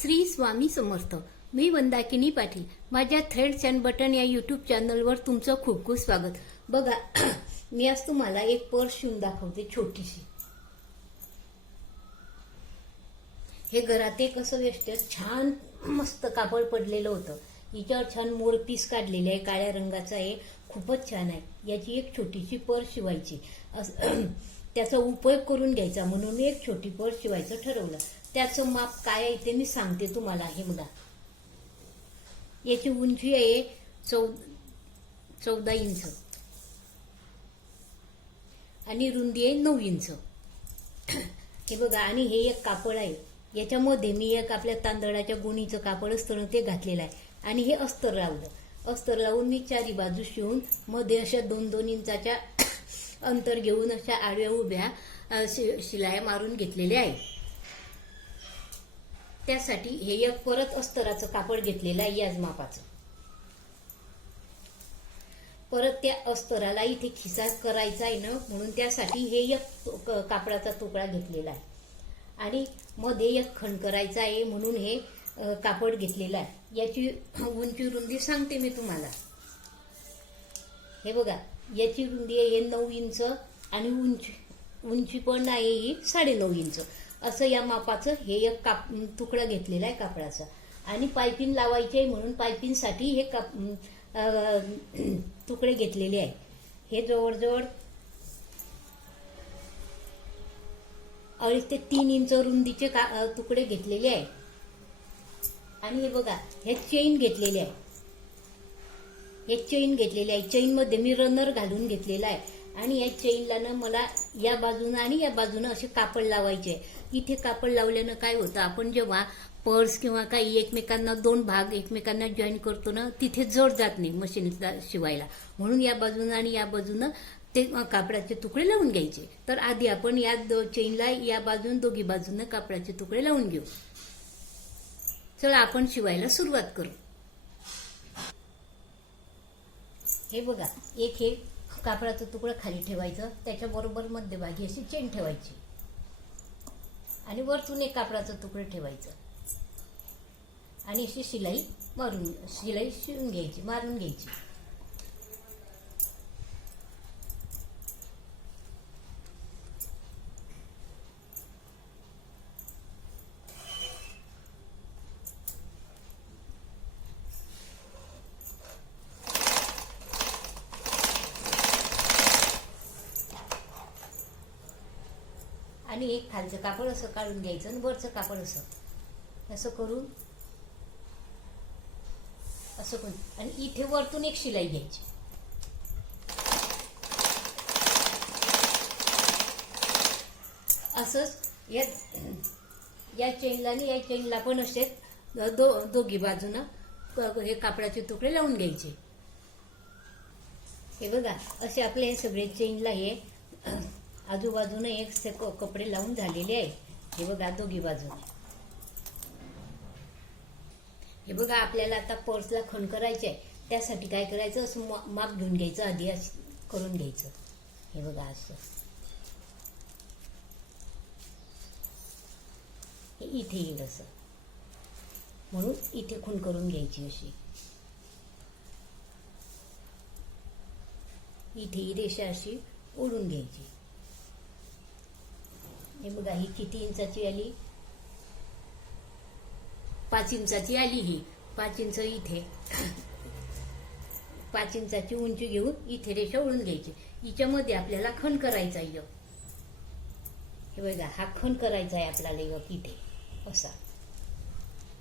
श्री स्वामी समर्थ. मी वंदाकिनी पाटील. माझ्या threads and button या YouTube चॅनलवर तुमचं खूप खूप स्वागत. बघा, मी आज तुम्हाला एक पर्स शिवून दाखवते, छोटीशी. हे घरात एक असं वेस्ट छान मस्त कापड पडलेलं होतं. हिच्यावर छान मोरपीस काढलेले आहे, काळ्या रंगाचा आहे, खूपच छान आहे. याची एक छोटीशी पर्स शिवायची, त्याचा उपयोग करून घ्यायचा म्हणून एक छोटी पर्स शिवायचं ठरवलं. त्याचं माप काय आहे ते मी सांगते तुम्हाला. हे बघा, याची उंची आहे 14 इंच आणि रुंदी आहे 9 इंच. हे बघा, आणि हे एक कापड आहे. याच्यामध्ये मी एक आपल्या तांदळाच्या गुणीचं कापड असतं ते घातलेलं आहे आणि हे अस्तर लावलं. अस्तर लावून मी चारी बाजू शिवून मध्ये अशा 2-2 इंचाच्या अंतर घेऊन अशा आडव्या उभ्या शिलाया मारून घेतलेल्या आहे. त्यासाठी हे एक परत अस्तराचं कापड घेतलेलं आहे याच मापाचं. परत त्या अस्तराला इथे खिसा करायचा आहे ना, म्हणून त्यासाठी हे एक कापडाचा तुकडा घेतलेला आहे आणि मध्ये एक खण करायचा आहे म्हणून हे कापड घेतलेलं आहे. याची उंची रुंदी सांगते मी तुम्हाला. हे बघा, याची रुंदी आहे 9 इंच आणि उंची पण आहे ही 9.5 इंच. असं या मापाचं हे एक तुकडा घेतलेला आहे कापडाचा. आणि पायपिंग लावायचे म्हणून पायपिंगसाठी हे तुकडे घेतलेले आहे. हे जवळजवळ 2.5 ते 3 इंच रुंदीचे तुकडे घेतलेले आहे. आणि हे बघा, हे चेन घेतलेले आहे. हे चेन घेतलेले आहे. चेन मध्ये मी रनर घालून घेतलेला आहे आणि या चेनला ना मला या बाजूनं आणि या बाजूनं असे कापड लावायचे. इथे कापड लावल्यानं काय होतं, आपण जेव्हा पर्स किंवा काही एकमेकांना 2 भाग एकमेकांना जॉईन करतो ना, तिथे जड जात नाही मशीन शिवायला. म्हणून या बाजूनं आणि या बाजूनं ते कापडाचे तुकडे लावून घ्यायचे. तर आधी आपण या चेनला या बाजून दोघी बाजूनं कापडाचे तुकडे लावून घेऊ. चला आपण शिवायला सुरुवात करू. हे बघा, एक हे कापडाचं तुकडं खाली ठेवायचं, त्याच्याबरोबर मध्यभागी अशी चेन ठेवायची आणि वरतून एक कापडाचं तुकडं ठेवायचं आणि अशी शिलाई शिवून घ्यायची, मारून घ्यायची. आणि एक खालचं कापड असं काढून घ्यायचं आणि वरचं कापड असं करून आणि इथे वरतून एक शिलाई घ्यायची. असंच या चेनला आणि या चेनला पण असे दोघी बाजूनं हे कापडाचे तुकडे लावून घ्यायचे. हे बघा, असे आपले हे सगळे चेनला हे आजूबाजूने एक कपडे लावून झालेले आहे. हे बघा, दोघी बाजूने. हे बघा, आपल्याला आता पर्सला खण करायचे आहे. त्यासाठी काय करायचं, असं माप घेऊन घ्यायचं, आधी करून घ्यायचं. हे बघा, असं हे इथे येईल असं, म्हणून इथे खूण करून घ्यायची. अशी इथे ही रेषा अशी ओढून घ्यायची. हे बघा, ही किती इंचाची आली, 5 इंचाची आली. ही 5 इंच इथे 5 इंचाची उंची घेऊन इथे रेषा ओढून घ्यायची. हिच्यामध्ये आपल्याला खण करायचा आहे. हे बघा, हा खण करायचा आहे आपल्याला इथे असा.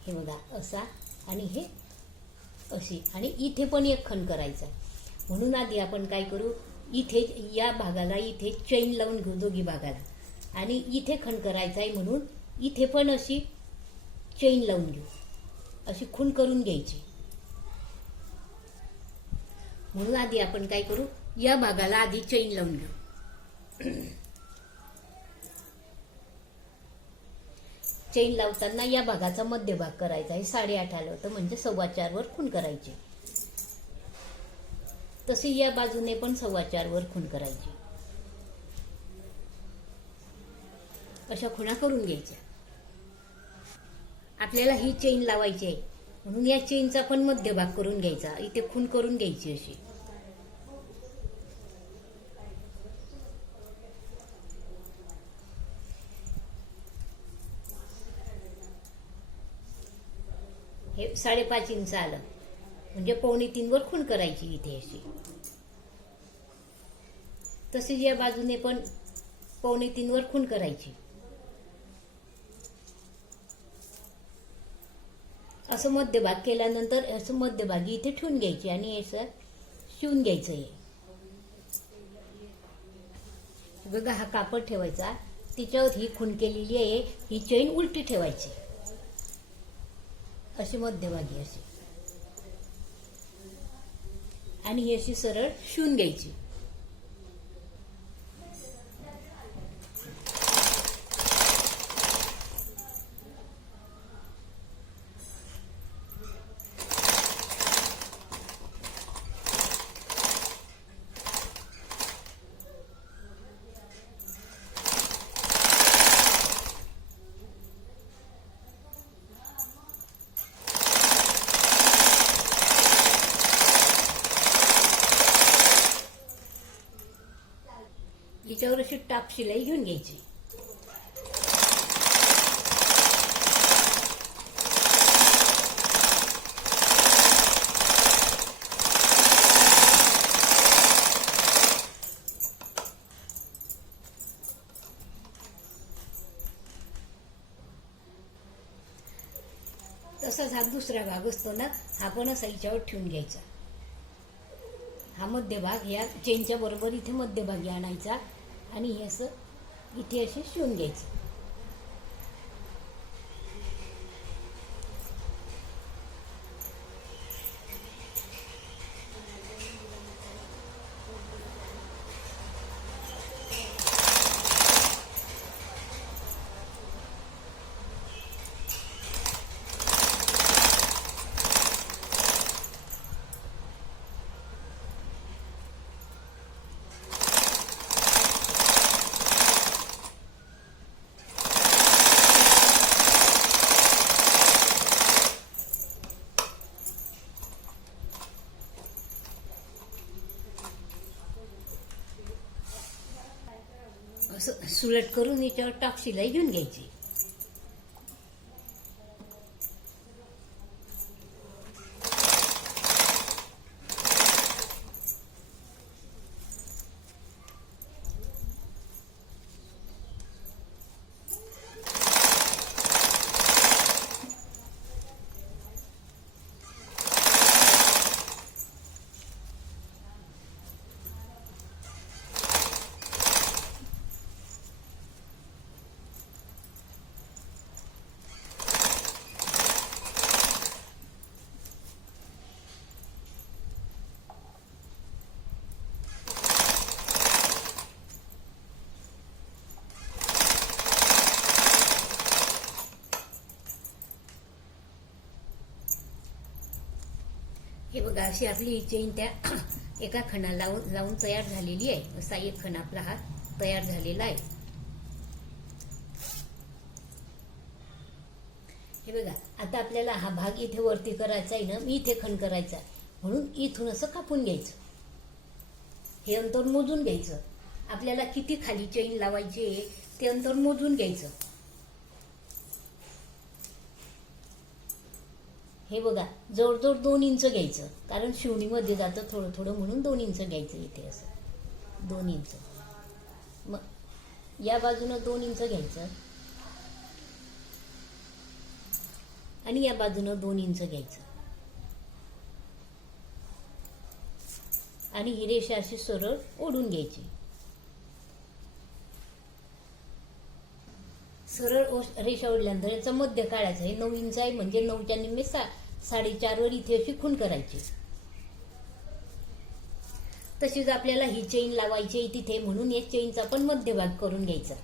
हे बघा, असा आणि हे अशी, आणि इथे पण एक खण करायचा आहे. म्हणून आधी आपण काय करू, इथे या भागाला इथे चेन लावून घेऊ दोघी भागाला, आणि इथे खण करायचा आहे म्हणून इथे पण अशी चेन लावून घेऊ, अशी खूण करून घ्यायची. म्हणून आधी आपण काय करू, या भागाला आधी चेन लावून घेऊ. चेन लावताना या भागाचा मध्यभाग करायचा आहे. 8.5 आलं होतं म्हणजे 4.25 वर खूण करायची. तशी या बाजूने पण 4.25 वर खूण करायची. अशा खुणा करून घ्यायच्या. आपल्याला ही चेन लावायची आहे, म्हणून या चेनचा पण मध्यभाग करून घ्यायचा. इथे खूण करून घ्यायची अशी. हे 5.5 इंच आलं, म्हणजे 2.25 वर खूण करायची इथे अशी. तसेच या बाजूने पण 2.25 वर खूण करायची. असं मध्यभाग केल्यानंतर असं मध्यभागी इथे ठेवून घ्यायची आणि असं शिवून घ्यायचं. हे बघा, हा कापड ठेवायचा, तिच्यावर ही खूण केलेली आहे, ही चेन उलटी ठेवायची अशी मध्यभागी अशी, आणि ही अशी सरळ शिवून घ्यायची. याच्यावर अशी टाप शिलाई घेऊन घ्यायची. तसाच हा दुसरा भाग असतो ना, हा पण असा याच्यावर ठेवून घ्यायचा. हा मध्यभाग या चेनच्या बरोबर इथे मध्यभागी आणायचा आणि हे असं इथे असे शिवून घ्यायचं. असं सुलट करून याच्यावर टाक शिलाई घेऊन घ्यायची. हे बघा, अशी आपली ही चेन त्या एका खणा लावून तयार झालेली आहे. असा एक खण आपला हा तयार झालेला आहे. हे बघा, आता आपल्याला हा भाग इथे वरती करायचा आहे ना, मी इथे खण करायचा, म्हणून इथून असं कापून घ्यायचं. हे अंतर मोजून घ्यायचं. आपल्याला किती खाली चेन लावायची ते अंतर मोजून घ्यायचं. हे बघा, जवळजवळ 2 इंच घ्यायचं, कारण शिवणीमध्ये जातं थोडं थोडं, म्हणून 2 इंच घ्यायचं इथे असं 2 इंच. मग या बाजूनं 2 इंच घ्यायचं आणि या बाजूनं 2 इंच घ्यायचं आणि ही रेषा अशी सरळ ओढून घ्यायची. सरळ रेषा ओढल्यानंतर याचा मध्य काढायचा. हे 9 इंच आहे, म्हणजे 9च्या निम्मे 4.5 वर इथे अशी खूण करायची. तशीच आपल्याला ही चेन लावायची तिथे, म्हणून या चेनचा पण मध्यभाग करून घ्यायचा.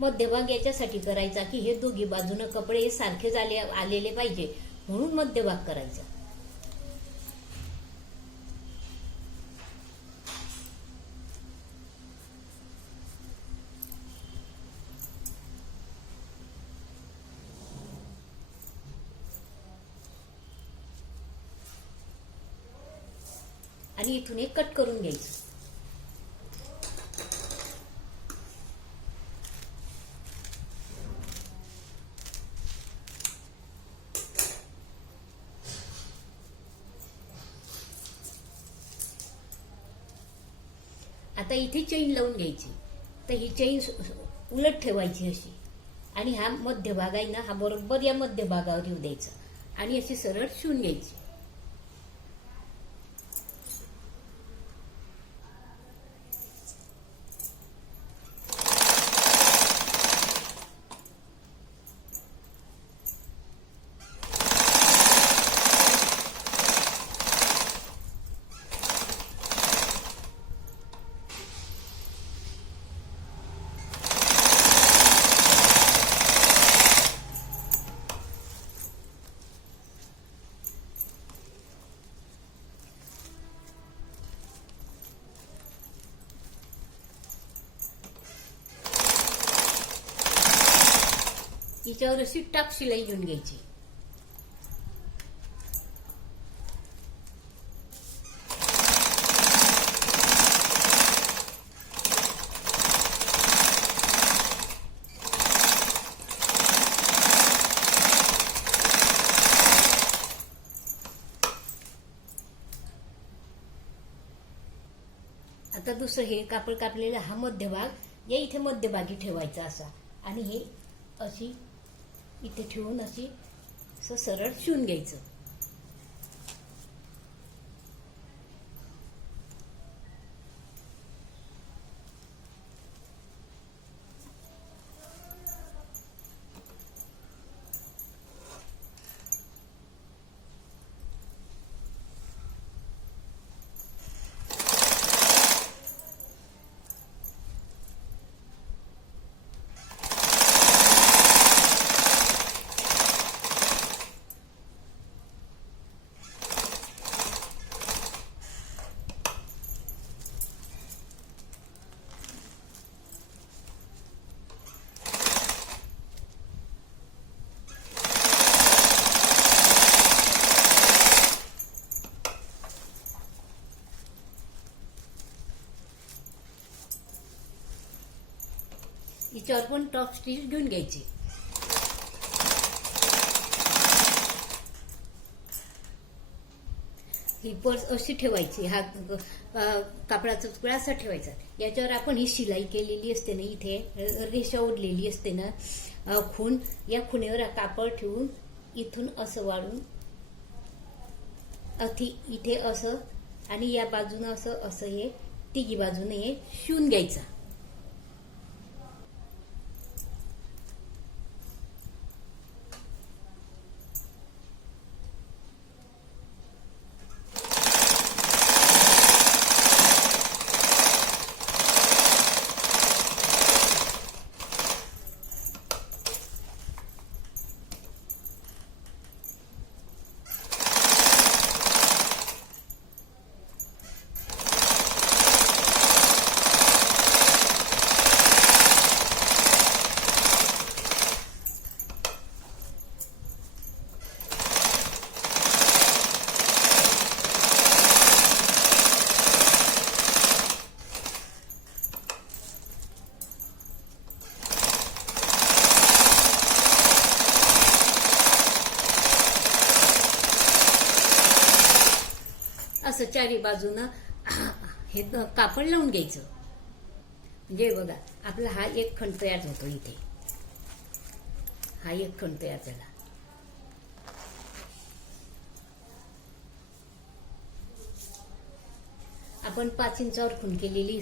मध्यभाग याच्यासाठी करायचा की हे दोघी बाजूने कपडे सारखेच आलेले पाहिजे, म्हणून मध्यभाग करायचा. आणि इथून एक कट करून घ्यायचं. आता इथे चेन लावून घ्यायची. तर ही चेन उलट ठेवायची अशी, आणि हा मध्यभाग आहे ना, हा बरोबर या मध्यभागावर येऊ द्यायचा आणि अशी सरळ शिवून घ्यायची. हिच्यावर अशी टाक शिलाई घेऊन घ्यायची. आता दुसरं हे कापड कापलेला हा मध्यभाग या इथे मध्यभागी ठेवायचा असा, आणि हे अशी इथे ठेवून अशी सरळ शिवून घ्यायचं. हिच्यावर पण टॉप स्टिच घेऊन घ्यायची. ही पर्स अशी ठेवायची. हा कापडाचा तुकडा असा ठेवायचा. याच्यावर आपण ही शिलाई केलेली असते ना, इथे रेषा ओढलेली असते ना, खूण, या खुणेवर कापड ठेवून इथून असं वाढून इथे असं, आणि या बाजूनं असं असं हे तिघी बाजूने हे शिवून घ्यायचं. असं चारी बाजूनं हे कापड लावून घ्यायचं. म्हणजे बघा, आपला हा एक खंड तयार होतो. इथे हा एक खंड तयार झाला. आपण 5 इंचावर खूण केलेली,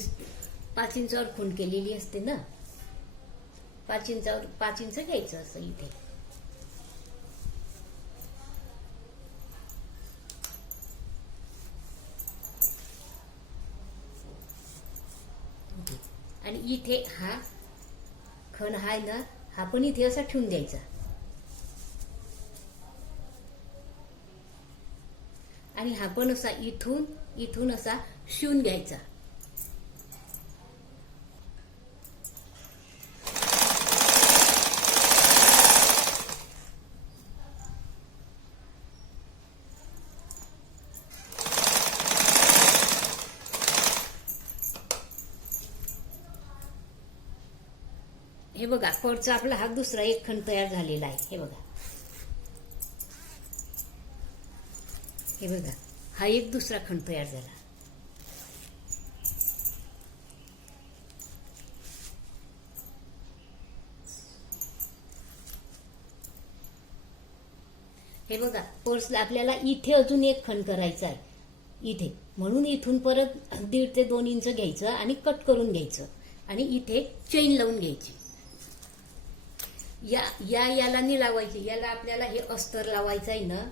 5 इंचावर खूण केलेली असते ना, 5 इंचावर 5 इंच घ्यायचं असं इथे. आणि इथे हा खण आहे ना, हा पण इथे असा ठेवून द्यायचा. आणि हा पण असा इथून असा शिवून घ्यायचा. हे बघा पर्सचा आपला हा दुसरा एक खण तयार झालेला आहे. हे बघा, हे बघा, हा एक दुसरा खण तयार झाला. हे बघा, पर्सला आपल्याला इथे अजून एक खण करायचा आहे इथे, म्हणून इथून परत 1.5 ते 2 इंच घ्यायचं आणि कट करून घ्यायचं आणि इथे चेन लावून घ्यायची. याला नाही लावायची, याला आपल्याला हे अस्तर लावायचं आहे ना.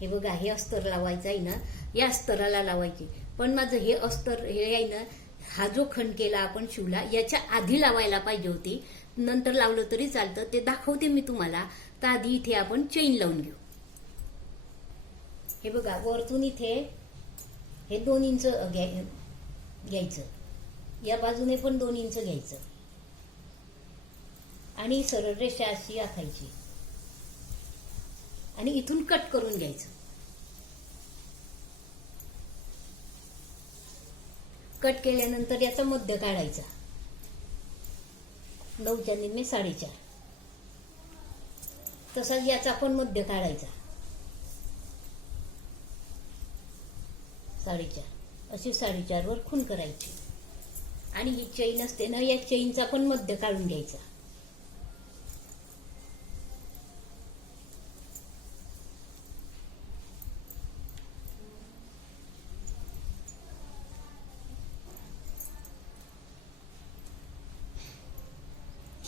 हे बघा, हे अस्तर लावायचं आहे ना, या अस्तराला लावायची. पण माझं हे अस्तर हे आहे ना, हा जो खण केला आपण शिवला याच्या आधी लावायला पाहिजे होती. नंतर लावलं तरी चालतं, ते दाखवते मी तुम्हाला. तर आधी इथे आपण चेन लावून घेऊ. हे बघा, वरतून इथे हे 2 इंच घ्यायचं, या बाजूने पण 2 इंच घ्यायचं आणि सरळ रेषा अशी आखायची आणि इथून कट करून घ्यायचं. कट केल्यानंतर याचा मध्य काढायचा. 9च्या निम्मे 4.5. तसाच याचा पण मध्य काढायचा 4.5. अशी 4.5 वर खूण करायची आणि ही चेन असते ना, या चेनचा पण मध्य काढून घ्यायचा.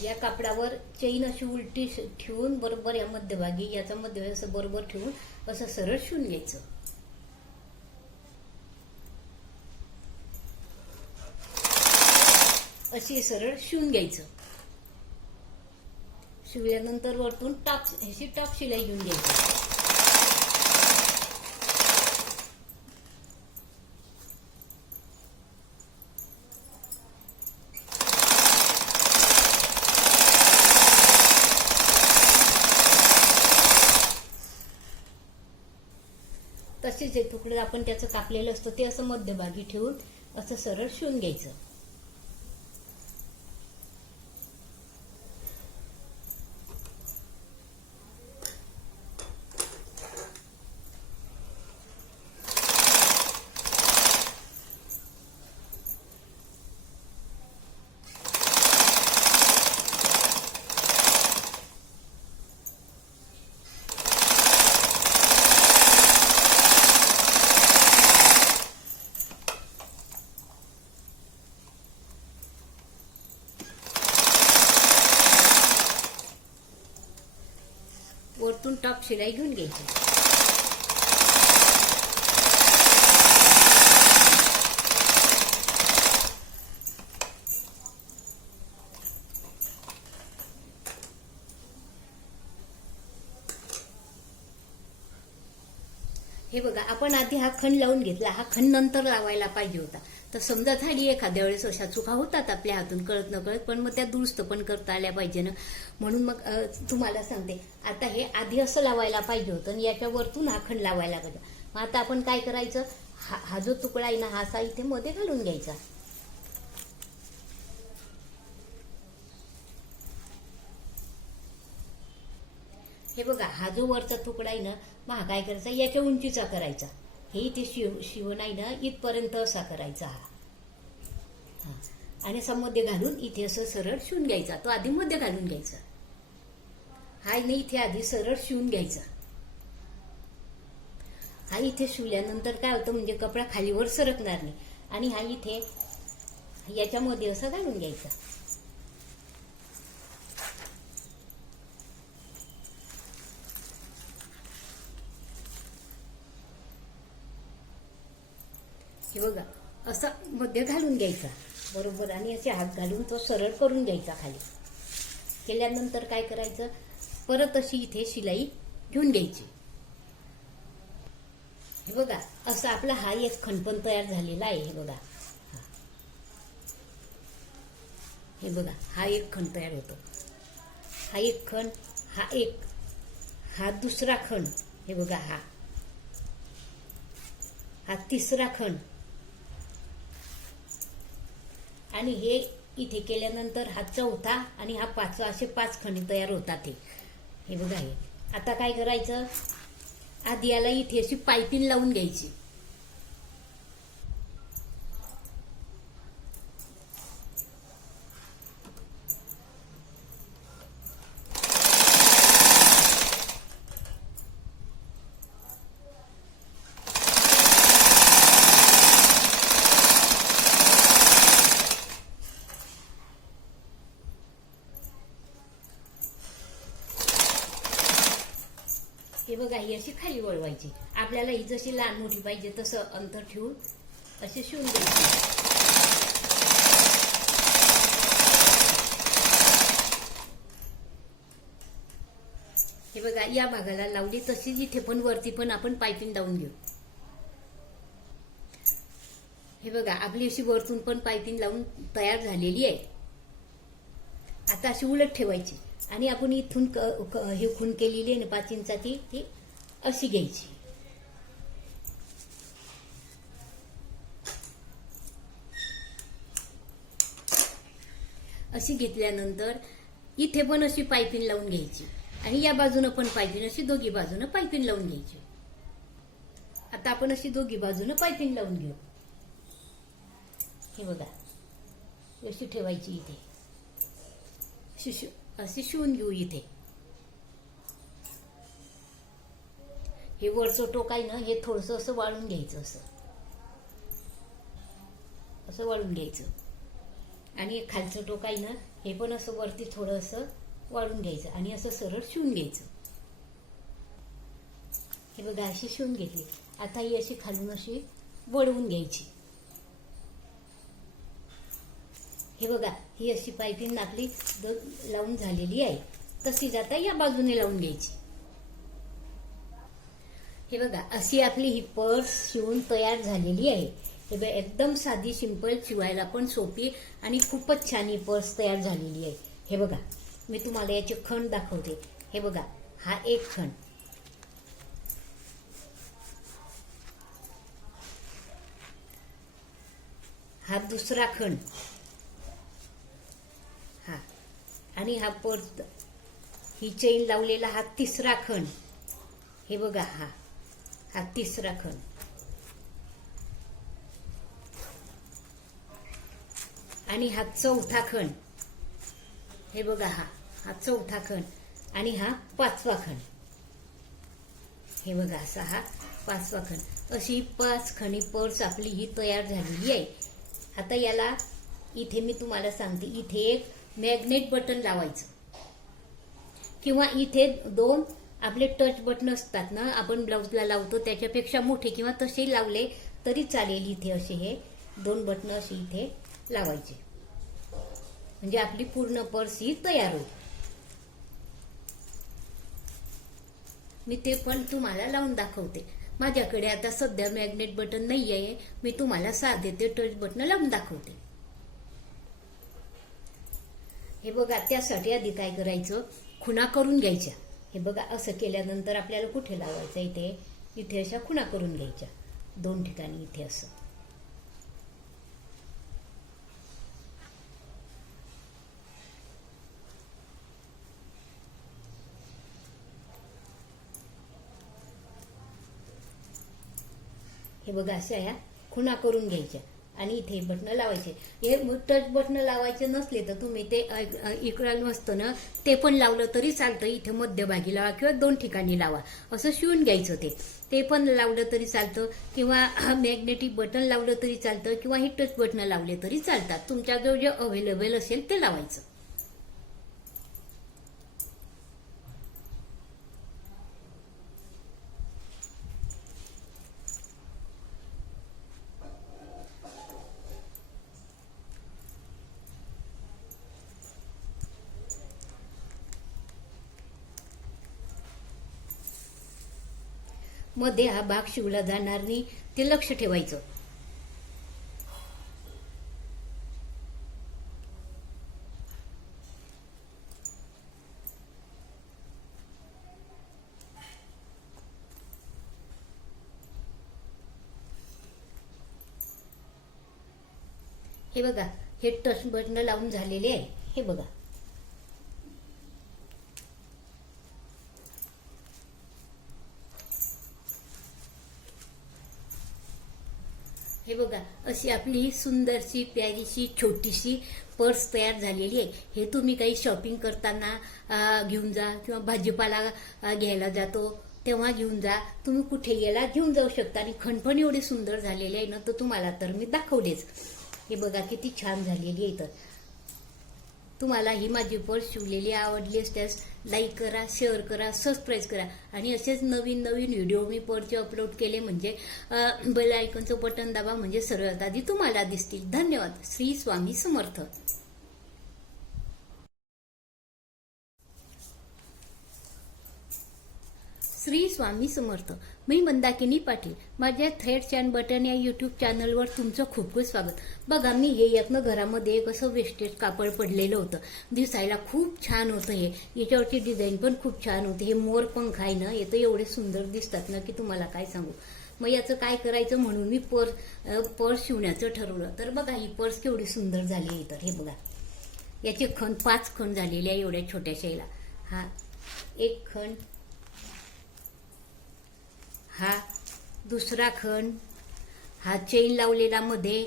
या कापडावर चेन अशी उलटी ठेवून बरोबर या मध्यभागी याचा मध्य असं बरोबर ठेवून असं सरळ शिवून घ्यायचं. अशी सरळ शिवून घ्यायचं. शिवल्यानंतर वरतून टॉप शिलाई घेऊन घ्यायची. तसेच जे तुकडे आपण त्याचं कापलेलं असतं ते असं मध्यभागी ठेवून असं सरळ शिवून घ्यायचं. वरतून टॉप शिलाई घेऊन घ्यायची. हे बघा, आपण आधी हा खण लावून घेतला. हा खण नंतर लावायला पाहिजे होता. तर समजा झाली एखाद्या वेळेस अशा चुका होतात आपल्या हातून कळत न कळत, पण मग त्या दुरुस्त पण करता आल्या पाहिजे ना. म्हणून मग तुम्हाला सांगते, आता हे आधी असं लावायला पाहिजे होतं आणि याच्या वरतून हा खण लावायला पाहिजे. मग आता आपण काय करायचं, हा जो तुकडा आहे ना, हा असा इथे मध्ये घालून घ्यायचा. हे बघा, हा जो वरचा तुकडा आहे ना, मग हा काय करायचा, याच्या उंचीचा करायचा. हे इथे शिवण आहे ना, इथपर्यंत असा करायचा हा. आणि असा मध्ये घालून इथे असं सरळ शिवून घ्यायचा. तो आधी मध्ये घालून घ्यायचा. हा नाही, इथे आधी सरळ शिवून घ्यायचा. हा इथे शिवल्यानंतर काय होतं, म्हणजे कपडा खालीवर सरकणार नाही. आणि हा इथे याच्यामध्ये असं घालून घ्यायचा. हे बघा, असा मध्ये घालून घ्यायचा बरोबर आणि असे हात घालून तो सरळ करून घ्यायचा. खाली केल्यानंतर काय करायचं, परत अशी इथे शिलाई घेऊन घ्यायची. हे बघा, असा आपला हा एक खण पण तयार झालेला आहे. हे बघा, हे बघा, हा एक खण तयार होतो. हा एक खण, हा दुसरा खण. हे बघा, हा तिसरा खण आणि हे इथे केल्यानंतर हा चौथा आणि हा पाचवा असे 5 खणी तयार होतात. हे बघा. हे आता काय करायचं, आधी याला इथे अशी पायपिंग लावून घ्यायची. हे बघा, ही अशी खाली वळवायची. आपल्याला ही जशी लहान मोठी पाहिजे तसं अंतर ठेवून असे शिवून द्यायची. हे बघा, या भागाला लावली तशीच इथे पण वरती पण आपण पायपिंग लावून घेऊ. हे बघा, आपली अशी वरतून पण पायपिंग लावून तयार झालेली आहे. आता अशी उलट ठेवायची आणि आपण इथून हे खून केलेली आहे ना 5 इंचाची, ती अशी घ्यायची. अशी घेतल्यानंतर इथे पण अशी पायपिंग लावून घ्यायची आणि या बाजूनं पण पायपिंग, अशी दोघी बाजूनं पायपिंग लावून घ्यायची. आता आपण अशी दोघी बाजूनं पायपिंग लावून घेऊ. हे बघा, अशी ठेवायची इथे, अशी शिवून घेऊ इथे. हे वरचं टोक आहे ना, हे थोडंसं असं वाळून घ्यायचं, असं वाळून घ्यायचं. आणि खालचं टोक आहे ना, हे पण असं वरती थोडं असं वाळून घ्यायचं आणि असं सरळ शिवून घ्यायचं. हे बघा, अशी शिवून घेतली. आता ही अशी खालून अशी वळवून घ्यायची. हे बघा, ही अशी पायपिंग आपली लावून झालेली आहे. तशीच आता या बाजूने लावून घ्यायची. हे बघा, अशी आपली ही पर्स शिवून तयार झालेली आहे. हे बघा, एकदम साधी, सिंपल, शिवायला पण सोपी आणि खूपच छान ही पर्स तयार झालेली आहे. हे बघा, मी तुम्हाला याचे खण दाखवते. हे बघा, हा एक खण, हा दुसरा खण, हा, आणि हा पर्स, ही चेन लावलेला हा तिसरा खण. हे बघा, हा तिसरा खण. आणि हा चौथा खण. हे बघा, हा चौथा खण आणि हा 5वा खण. हे बघा, असा हा 5वा खण. अशी 5 खणी पर्स आपली ही तयार झालेली आहे. आता याला इथे मी तुम्हाला सांगते, इथे एक मॅग्नेट बटन लावायचं किंवा इथे 2 आपले टच बटन असतात ना, आपण ब्लाऊजला लावतो त्याच्यापेक्षा मोठे किंवा तसे लावले तरी चालेल. इथे असे हे 2 बटन असे इथे लावायचे, म्हणजे आपली पूर्ण पर्स ही तयार होईल. मी ते पण तुम्हाला लावून दाखवते. माझ्याकडे आता सध्या मॅग्नेट बटन नाही आहे, मी तुम्हाला साधे ते टच बटन लावून दाखवते. हे बघा, त्यासाठी आधी काय करायचं, खुणा करून घ्यायच्या. हे बघा, असं केल्यानंतर आपल्याला कुठे लावायचं, इथे अशा खुणा करून घ्यायच्या 2 ठिकाणी, इथे असं. हे बघा, अशा या खुणा करून घ्यायच्या आणि इथे बटणं लावायचे. हे टच बटणं लावायचे नसले तर तुम्ही ते इकडं असतं ना, ते पण लावलं तरी चालतं. इथे मध्यभागी लावा किंवा 2 ठिकाणी लावा, असं शिवून घ्यायचं. ते पण लावलं तरी चालतं किंवा मॅग्नेटिक बटन लावलं तरी चालतं किंवा हे टच बटणं लावले तरी चालतात. तुमच्याजवळ जे अवेलेबल असेल ते लावायचं. मध्ये हा भाग शिवला जाणार नाही, ते लक्ष ठेवायचं. हे बघा, हे टच बटन लावून झालेले आहे. हे बघा, हे बघा, अशी आपली सुंदरशी प्यारीशी छोटीशी पर्स तयार झालेली आहे. हे तुम्ही काही शॉपिंग करताना घेऊन जा, किंवा भाजीपाला घ्यायला जातो तेव्हा घेऊन जा, तुम्ही कुठे गेला घेऊन जाऊ शकता. आणि खण पण एवढे सुंदर झालेले आहे ना, तर तुम्हाला तर मी दाखवलेच. हे बघा किती छान झालेली आहे. तर तुम्हाला ही माझी पर्स शिवलेली आवडली असल्यास लाईक करा, शेअर करा, सबस्क्राईब करा. आणि असेच नवीन नवीन व्हिडिओ मी पर्सचे अपलोड केले म्हणजे बेल आयकॉनचं बटन दाबा, म्हणजे सर्वात आधी तुम्हाला दिसतील. धन्यवाद. श्री स्वामी समर्थ. श्री स्वामी समर्थ. मी मंदाकिनी पाटील. माझ्या थ्रेड्स अँड बटन या यूट्यूब चॅनलवर तुमचं खूप खूप स्वागत. बघा, मी हे यातनं घरामध्ये एक असं वेस्टेज कापड पडलेलं होतं. दिसायला खूप छान होतं. हे याच्यावरची डिझाईन पण खूप छान होते. हे मोर पंख आहे ना, हे तर एवढे सुंदर दिसतात ना की तुम्हाला काय सांगू. मग याचं काय करायचं म्हणून मी पर्स शिवण्याचं ठरवलं. तर बघा, ही पर्स केवढी सुंदर झाली आहे. तर हे बघा, याचे खण 5 खण झालेले आहे एवढ्या छोट्याशा याला. हा एक खण, हा दुसरा खण, हा चेन लावलेला मध्ये,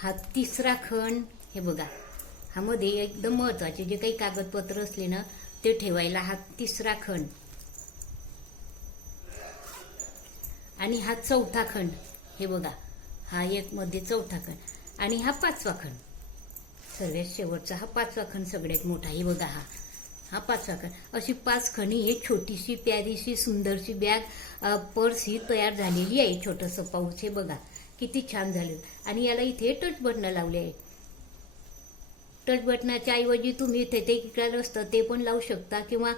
हा तिसरा खण. हे बघा, हा मध्ये एकदम महत्वाचे जे काही कागदपत्र असले ना ते ठेवायला हा तिसरा खण. आणि हा चौथा खण. हे बघा, हा एक मध्ये चौथा खण. आणि हा 5वा खण, सर्वात शेवटचा हा 5वा खण सगळ्यात मोठा. हे बघा, हा 5वा खण. अशी 5 खणी हे छोटीशी प्यारीशी सुंदरशी बॅग पर्स ही तयार झालेली आहे. छोटंसं पाऊच. हे बघा किती छान झालं. आणि याला इथे टच बटन लावले आहे. टच बटनाच्या ऐवजी तुम्ही इथे ते किकाल असतं ते पण लावू शकता, किंवा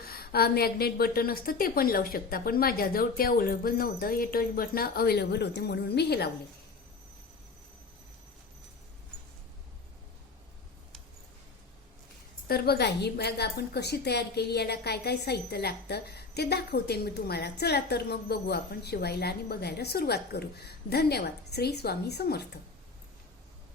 मॅग्नेट बटन असतं ते पण लावू शकता. पण माझ्याजवळ ते अवेलेबल नव्हतं. हे टच बटन अवेलेबल होते म्हणून मी हे लावले. तर बघा, ही बॅग आपण कशी तयार केली, याला काय काय साहित्य लागतं ते दाखवते मी तुम्हाला. चला तर मग बघू आपण शिवायला आणि बघायला सुरुवात करू. धन्यवाद. श्री स्वामी समर्थ.